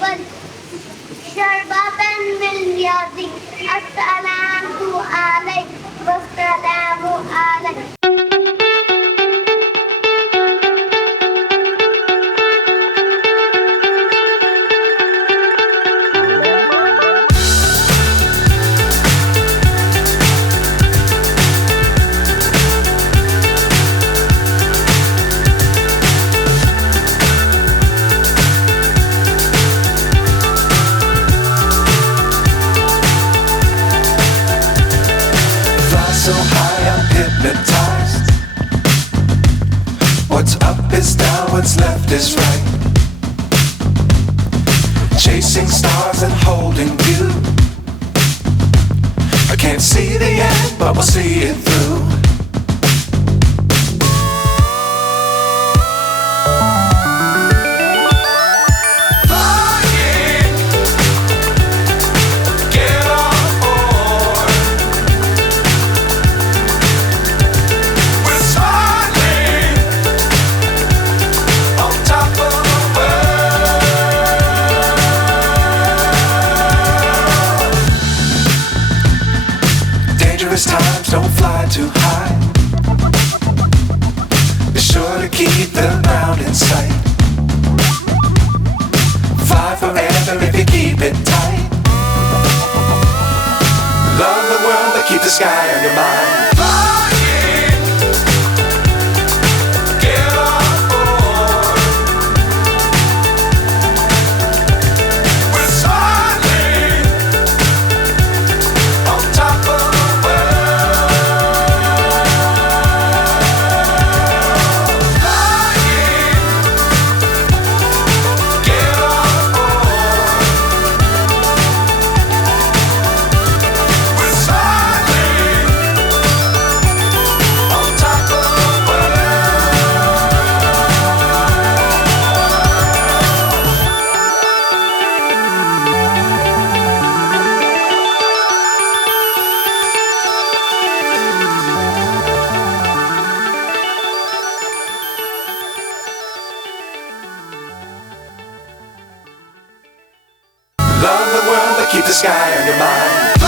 شربة من يدي السلام عليك والسلام عليك. So high I'm hypnotized. What's up is down, what's left is right. Chasing stars and holding you. I can't see the end, but we'll see it through. Times don't fly too high. Be sure to keep the ground in sight. Fly forever if you keep it tight. Love the world but keep the sky on your mind. Love the world, but keep the sky on your mind.